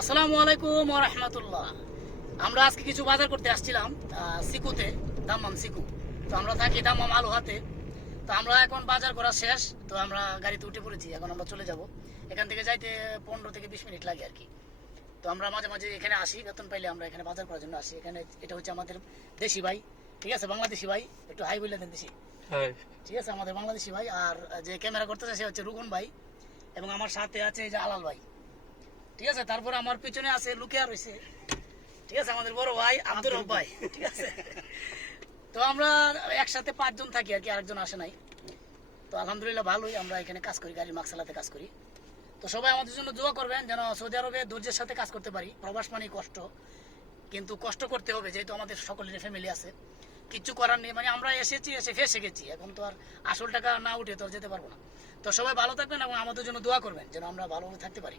আসসালামু আলাইকুম রহমতুল্লাহ। আমরা আজকে কিছু বাজার করতে আসছিলাম সিকুতে দাম্মাম সিকু। তো আমরা থাকি দাম্মাম আলোহাতে। তো আমরা এখন বাজার করা শেষ তো আমরা গাড়িতে উঠে পড়েছি এখন আমরা চলে যাব। এখান থেকে যাইতে পনেরো থেকে বিশ মিনিট লাগে আর কি। তো আমরা মাঝে মাঝে এখানে আসি বেতন পাইলে আমরা এখানে বাজার করার জন্য আসি। এখানে এটা হচ্ছে আমাদের দেশি ভাই ঠিক আছে? বাংলাদেশি ভাই একটু হাই বলে দেন দেশি। ঠিক আছে? আমাদের বাংলাদেশি ভাই আর যে ক্যামেরা করতেছে সে হচ্ছে রুকন ভাই এবং আমার সাথে আছে এই যে আলাল ভাই। ঠিক আছে তারপর আমার পিছনে আছে লুকিয়া রয়েছে। ঠিক আছে আমাদের বড় ভাই আব্দুর রব ভাই। ঠিক আছে। তো আমরা একসাথে পাঁচজন থাকি আর কি আরেকজন আসে নাই। তো আলহামদুলিল্লাহ ভালোই আমরা এখানে কাজ করি গাড়ির মাকসালাতে কাজ করি। তো সবাই আমাদের জন্য দোয়া করবেন যেন সৌদি আরবে ধৈর্যের সাথে কাজ করতে পারি। প্রবাস মানে কষ্ট। কিন্তু কষ্ট করতে হবে যেহেতু আমাদের সকলের ফ্যামিলি আছে। কিচ্ছু করার নেই মানে আমরা এসেছি এসে ফেসে গেছি এখন তো আর আসল টাকা না উঠে তো যেতে পারব না। তো সবাই ভালো থাকবেন এবং আমাদের জন্য দোয়া করবেন যেন আমরা ভালোভাবে থাকতে পারি।